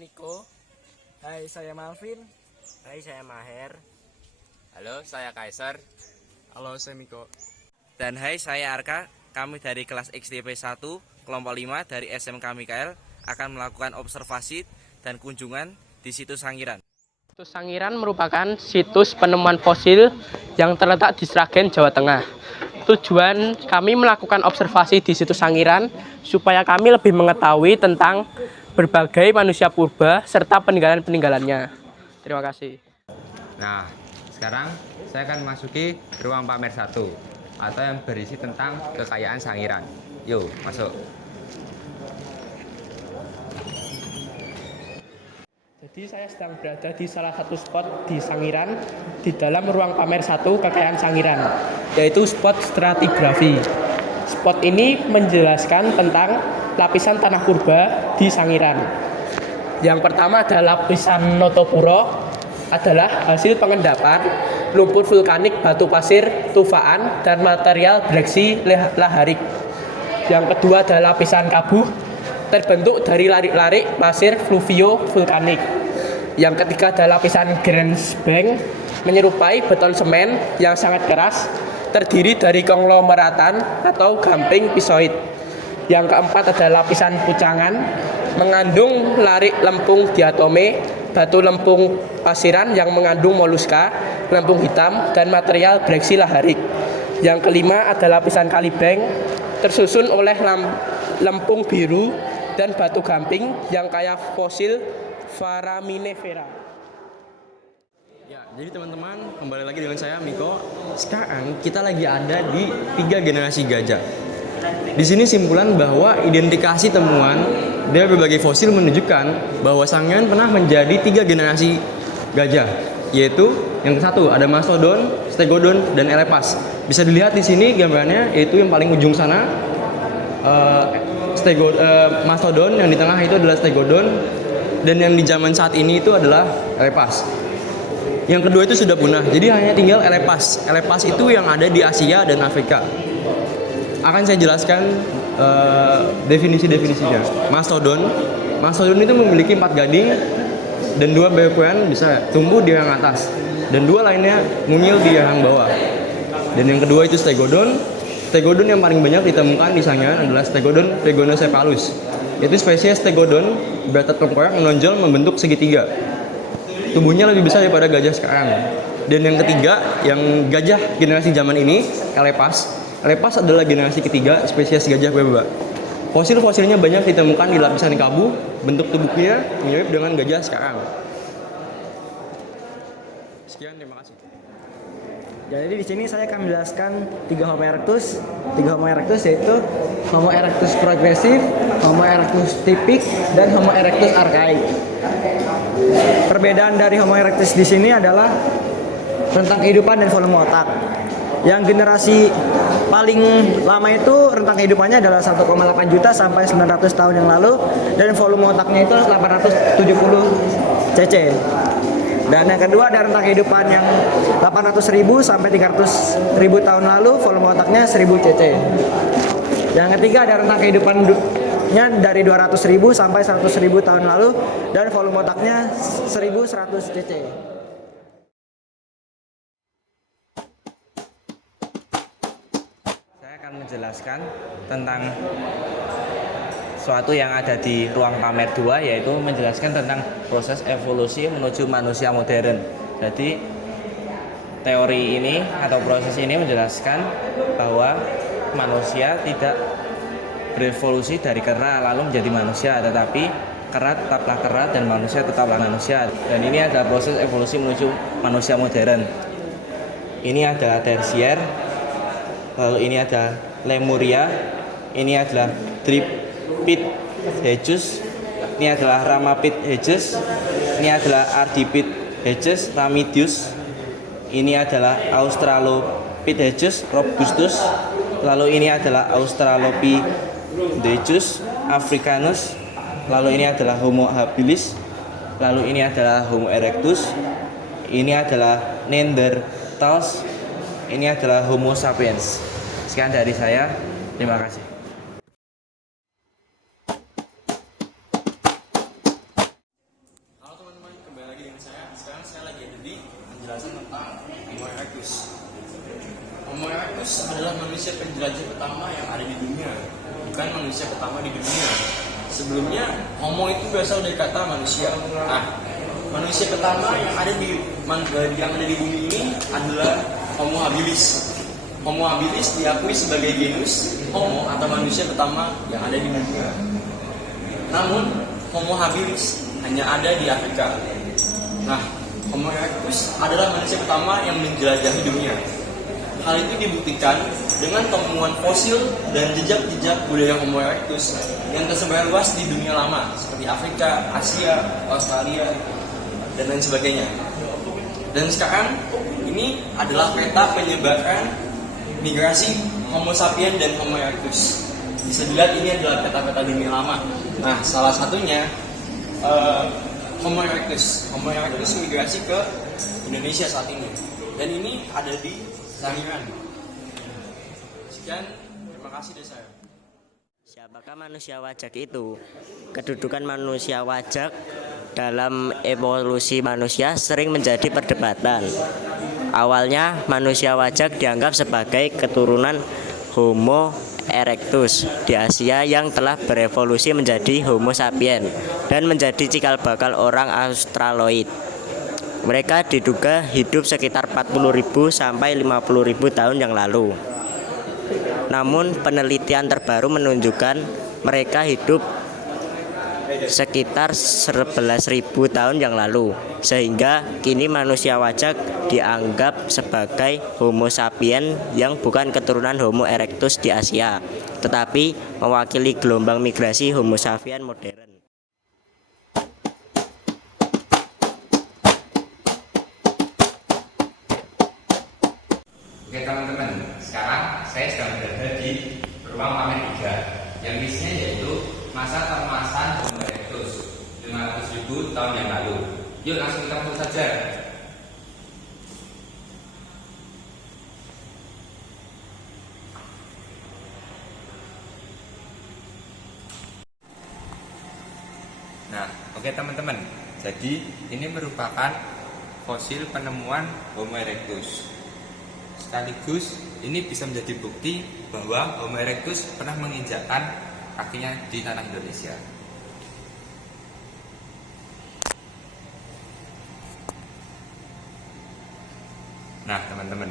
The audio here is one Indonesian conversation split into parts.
Niko. Hai, saya Malvin. Hai, saya Maher. Halo, saya Kaiser. Halo, saya Miko. Dan hai, saya Arka. Kami dari kelas XTP 1, kelompok 5 dari SMK Mikael akan melakukan observasi dan kunjungan di situs Sangiran. Situs Sangiran merupakan situs penemuan fosil yang terletak di Sragen, Jawa Tengah. Tujuan kami melakukan observasi di situs Sangiran supaya kami lebih mengetahui tentang berbagai manusia purba serta peninggalan-peninggalannya. Terima kasih. Nah, sekarang saya akan masuki ruang pamer 1 atau yang berisi tentang kekayaan Sangiran. Yuk, masuk. Jadi saya sedang berada di salah satu spot di Sangiran di dalam ruang pamer 1 kekayaan Sangiran, yaitu spot stratigrafi. Spot ini menjelaskan tentang lapisan tanah purba di Sangiran. Yang pertama adalah lapisan Notopuro, adalah hasil pengendapan lumpur vulkanik, batu pasir, tufaan, dan material breksi laharik. Yang kedua adalah lapisan Kabuh, terbentuk dari larik-larik pasir fluvio vulkanik. Yang ketiga adalah lapisan Grensbank, menyerupai beton semen yang sangat keras, terdiri dari konglomeratan atau gamping pisoid. Yang keempat adalah lapisan Pucangan, mengandung larik lempung diatome, batu lempung pasiran yang mengandung moluska, lempung hitam, dan material breksi laharik. Yang kelima adalah lapisan Kalibeng, tersusun oleh lempung biru dan batu gamping yang kaya fosil foraminifera. Ya, jadi teman-teman, kembali lagi dengan saya Miko. Sekarang kita lagi ada di 3 generasi gajah. Di sini simpulan bahwa identifikasi temuan dari berbagai fosil menunjukkan bahwa Sangiran pernah menjadi 3 generasi gajah, yaitu yang ke-1 ada Mastodon, Stegodon, dan Elepas. Bisa dilihat di sini gambarnya, yaitu yang paling ujung sana Mastodon, yang di tengah itu adalah Stegodon, dan yang di zaman saat ini itu adalah Elepas. Yang kedua itu sudah punah, jadi hanya tinggal Elepas. Elepas itu yang ada di Asia dan Afrika. Akan saya jelaskan definisi-definisinya. Mastodon itu memiliki 4 gading dan 2 bekuan bisa tumbuh di yang atas, dan 2 lainnya ngunyil di yang bawah. Dan yang kedua itu Stegodon. Stegodon yang paling banyak ditemukan di Sangiran adalah Stegodon Pregonocephalus, yaitu spesies Stegodon berotot tengkorak menonjol membentuk segitiga. Tubuhnya lebih besar daripada gajah sekarang. Dan yang ketiga, yang gajah generasi zaman ini, Elepas. Elepas adalah generasi ketiga spesies gajah purba. Fosil-fosilnya banyak ditemukan di lapisan Kabuh, bentuk tubuhnya mirip dengan gajah sekarang. Sekian, terima kasih. Jadi di sini saya akan menjelaskan 3 Homo erectus. 3 Homo erectus yaitu Homo erectus progresif, Homo erectus tipik, dan Homo erectus archaik. Perbedaan dari Homo erectus di sini adalah rentang kehidupan dan volume otak. Yang generasi paling lama itu rentang kehidupannya adalah 1,8 juta sampai 900 tahun yang lalu, dan volume otaknya itu 870 cc. Dan yang kedua ada rentang kehidupan yang 800.000 sampai 300.000 tahun lalu, volume otaknya 1000 cc. Yang ketiga ada rentang kehidupannya dari 200.000 sampai 100.000 tahun lalu, dan volume otaknya 1100 cc. Saya akan menjelaskan tentang suatu yang ada di ruang pamer 2, yaitu menjelaskan tentang proses evolusi menuju manusia modern. Jadi teori ini atau proses ini menjelaskan bahwa manusia tidak berevolusi dari kera lalu menjadi manusia, tetapi kera tetaplah kera dan manusia tetaplah manusia. Dan ini adalah proses evolusi menuju manusia modern. Ini adalah tersier, lalu ini ada Lemuria, ini adalah Tripithecus, ini adalah Ramapithecus, ini adalah Ardipithecus ramidius, ini adalah Australopithecus robustus, lalu ini adalah Australopithecus africanus, lalu ini adalah Homo habilis, lalu ini adalah Homo erectus, ini adalah Neanderthals, ini adalah Homo sapiens. Sekian dari saya, terima kasih. erectus adalah manusia penjelajah pertama yang ada di dunia, bukan manusia pertama di dunia. Sebelumnya Homo itu berasal dari kata manusia. Nah, manusia pertama yang ada di bumi ini adalah Homo habilis. Homo habilis diakui sebagai genus Homo atau manusia pertama yang ada di dunia. Namun Homo habilis hanya ada di Afrika. Nah, Homo erectus adalah manusia pertama yang menjelajahi dunia. Hal itu dibuktikan dengan temuan fosil dan jejak-jejak budaya Homo erectus yang tersebar luas di dunia lama seperti Afrika, Asia, Australia, dan lain sebagainya. Dan sekarang ini adalah peta penyebaran migrasi Homo sapiens dan Homo erectus. Bisa dilihat ini adalah peta-peta dunia lama. Nah, salah satunya Homo erectus. Homo erectus migrasi ke Indonesia saat ini. Dan ini ada di Sangiran. Sekian, terima kasih dari saya. Siapakah manusia wajak itu? Kedudukan manusia wajak dalam evolusi manusia sering menjadi perdebatan. Awalnya manusia wajak dianggap sebagai keturunan Homo erectus di Asia yang telah berevolusi menjadi Homo sapiens dan menjadi cikal bakal orang Australoid. Mereka diduga hidup sekitar 40.000 sampai 50.000 tahun yang lalu. Namun penelitian terbaru menunjukkan mereka hidup sekitar 11.000 tahun yang lalu, sehingga kini manusia wajak dianggap sebagai Homo sapiens yang bukan keturunan Homo erectus di Asia, tetapi mewakili gelombang migrasi Homo sapiens modern. Oke teman-teman, sekarang saya sedang berada di ruang pamer 3 yang isinya yaitu masa keemasan Homo erectus 500.000 tahun yang lalu. Yuk langsung kita masuk saja. Nah, oke teman-teman, jadi ini merupakan fosil penemuan Homo erectus. Sekaligus ini bisa menjadi bukti bahwa Homo erectus pernah menginjakkan kakinya di tanah Indonesia. Nah teman-teman,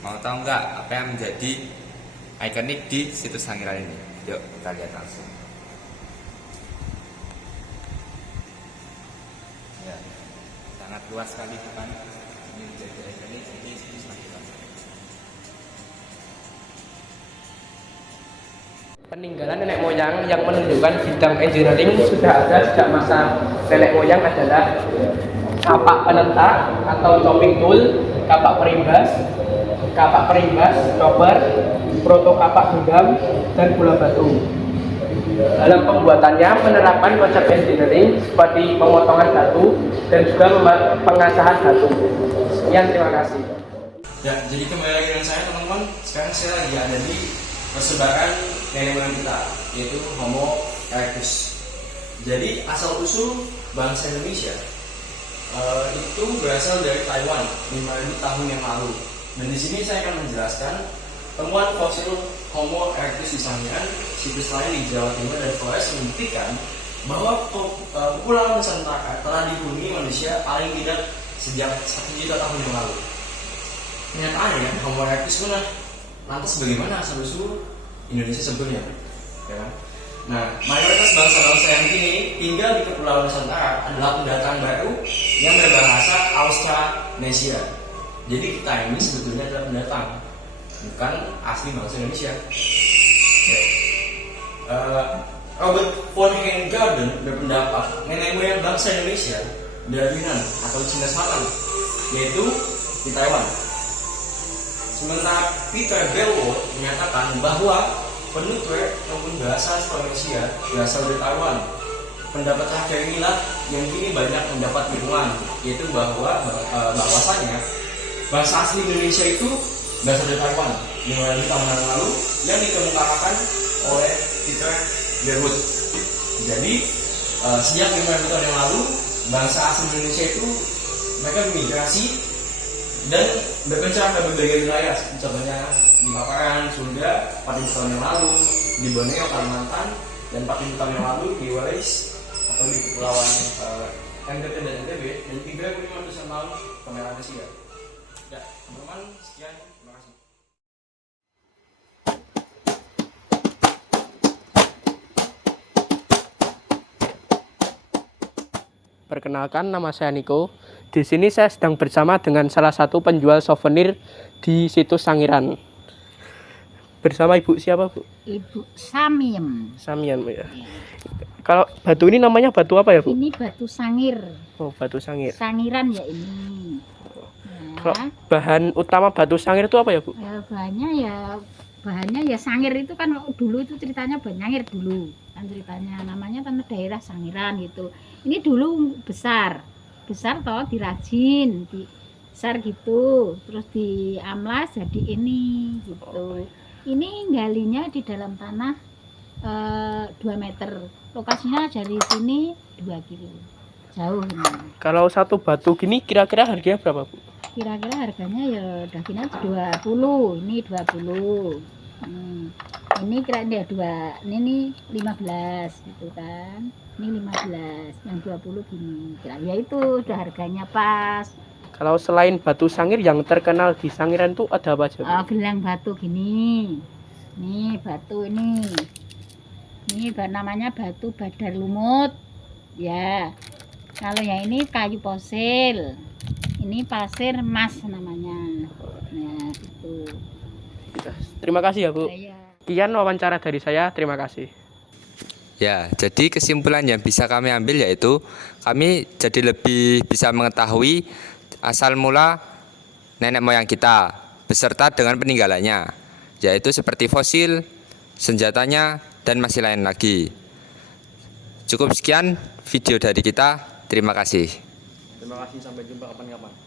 mau tahu nggak apa yang menjadi ikonik di situs Sangiran ini? Yuk kita lihat langsung. Ya, sangat luas sekali bukan? Ini menjadi ikonik di situs Sangiran. Peninggalan nenek moyang yang menunjukkan bidang engineering sudah ada sejak masa nenek moyang adalah kapak penentak atau chopping tool, kapak perimbas, chopper, proto kapak genggam, dan bola batu. Dalam pembuatannya menerapkan konsep engineering seperti pemotongan batu dan juga pengasahan batu. Sekian, terima kasih. Ya, jadi kembali lagi dengan saya teman-teman. Sekarang saya lagi ada di persebaran nenek moyang kita, yaitu Homo erectus. Jadi asal usul bangsa Indonesia itu berasal dari Taiwan 5.000 tahun yang lalu. Dan di sini saya akan menjelaskan temuan fosil Homo erectus di Sangiran, situs lain di Jawa Timur dan Flores membuktikan bahwa Kepulauan Nusantara telah dihuni manusia paling tidak sejak 1 juta tahun yang lalu. Kenyataannya Homo erectus punah. Lantas bagaimana asal usul Indonesia sebelumnya? Ya kan? Nah, mayoritas bangsa-bangsa yang kini tinggal di Kepulauan Nusantara adalah pendatang baru yang berbahasa Austronesia. Jadi kita ini sebetulnya adalah pendatang, bukan asli bangsa Indonesia. Ya. Robert von Hengarden berpendapat nenek moyang bangsa Indonesia dari Yunan atau Cina Selatan, yaitu di Taiwan. Sementara Peter Bellwood menyatakan bahwa penutur maupun bahasa Austronesia berasal dari Taiwan. Pendapat terakhir inilah yang kini banyak mendapat dukungan, yaitu bahwasanya bahasa asli Indonesia itu berasal dari Taiwan 5.000 tahun yang lalu yang dikemukakan oleh Peter Bellwood. Jadi sejak 5.000 tahun yang lalu bangsa asli Indonesia itu mereka migrasi dan berpencar ke berbagai wilayah, contohnya di Makassar, Sunda 40 tahun yang lalu, di Borneo, Kalimantan, dan 40 tahun yang lalu di Walais atau di Kepulauan NTT dan NTB, dan 3.500 tahun kemerdekaan Asia. Ya, teman-teman, sekian, terima kasih. Perkenalkan, nama saya Niko. Di sini saya sedang bersama dengan salah satu penjual souvenir di situs Sangiran. Bersama Ibu siapa, Bu? Ibu Samiem. Samian, Bu, ya. Kalau batu ini namanya batu apa ya, Bu? Ini batu sangir. Oh, batu sangir. Sangiran ya ini. Kalau Ya. bahan utama batu sangir itu apa ya, Bu? Bahannya ya sangir itu kan dulu itu ceritanya Banyangir dulu. Kan ceritanya namanya tanah daerah Sangiran gitu. Ini dulu besar toh dirajin, besar gitu. Terus diamlas jadi ini gitu. Ini galinya di dalam tanah 2 meter. Lokasinya dari sini 2 kilo. Jauh ini. Kalau satu batu gini kira-kira harganya berapa, Bu? Kira-kira harganya ya dagingnya 20, ini 20. Ini kira-kira 2, ini 15 gitu kan. Ini 15, yang 20 gini. Kira ya itu udah harganya pas. Kalau selain batu sangir yang terkenal di Sangiran itu ada apa aja, Bu? Gelang batu gini. Nih batu ini. Ini namanya batu Badar Lumut. Ya. Kalau yang ini kayu fosil. Ini pasir emas namanya. Nah, gitu. Terima kasih ya, Bu. Ya. Sekian wawancara dari saya. Terima kasih. Ya, jadi kesimpulan yang bisa kami ambil yaitu kami jadi lebih bisa mengetahui asal mula nenek moyang kita beserta dengan peninggalannya, yaitu seperti fosil, senjatanya, dan masih lain lagi. Cukup sekian video dari kita. Terima kasih. Terima kasih, sampai jumpa kapan-kapan.